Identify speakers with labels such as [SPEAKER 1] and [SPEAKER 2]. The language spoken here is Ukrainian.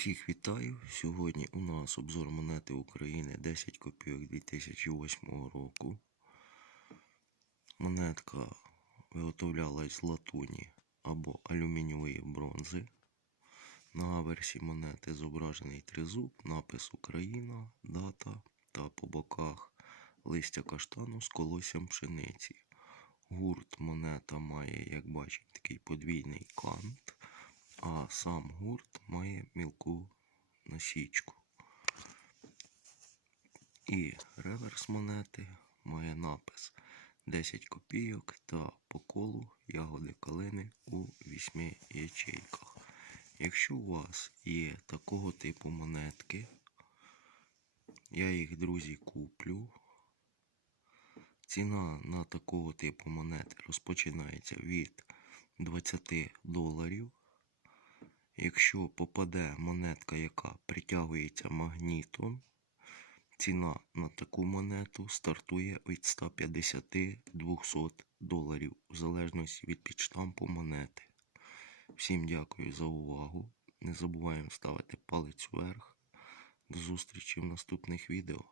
[SPEAKER 1] Всіх вітаю! Сьогодні у нас обзор монети України 10 копійок 2008 року. Монетка виготовлялась з латуні або алюмінієвої бронзи. На аверсі монети зображений тризуб, напис Україна, дата та по боках листя каштану з колоссям пшениці. Гурт монета має, як бачите, такий подвійний кант, а сам гурт має мілку насічку. І реверс монети має напис 10 копійок та по колу ягоди калини у 8 ячейках. Якщо у вас є такого типу монетки, я їх, друзі, куплю. Ціна на такого типу монети розпочинається від 20 доларів. Якщо попаде монетка, яка притягується магнітом, ціна на таку монету стартує від 150-200 доларів, в залежності від підштампу монети. Всім дякую за увагу. Не забуваємо ставити палець вверх. До зустрічі в наступних відео.